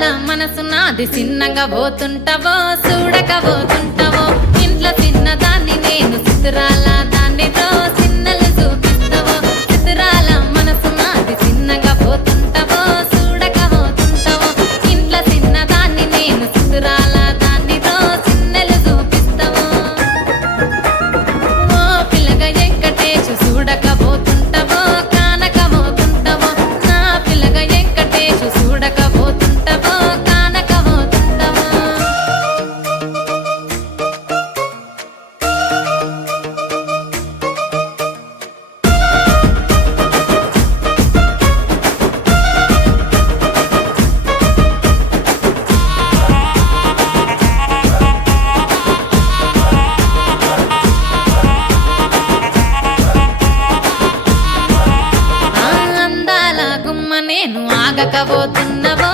అందాల మనసు నాది చిన్నగా పోతుంటావో చూడకపోతుంటావో ఇంట్లో చిన్నదాన్ని నేను చిత్రాల దాన్నితో చిన్నలు చూపిస్తావో చిత్రాల మనసు నాది చిన్నగా పోతుంటావో చూడకపోతుంటావో ఇంట్లో చిన్నదాన్ని నేను చిత్రాల దాన్నితో చిన్నలు చూపిస్తావో ఓ పిల్లగా వెంకటేశు చూడకపోతుంటావో కానకపోతుంటావో నా పిల్లగా వెంకటేశు చూడకపోతుంటావో కానకపోతుంటావో ఆ అందాల గుమ్మ నేను ఆగకపోతున్నవో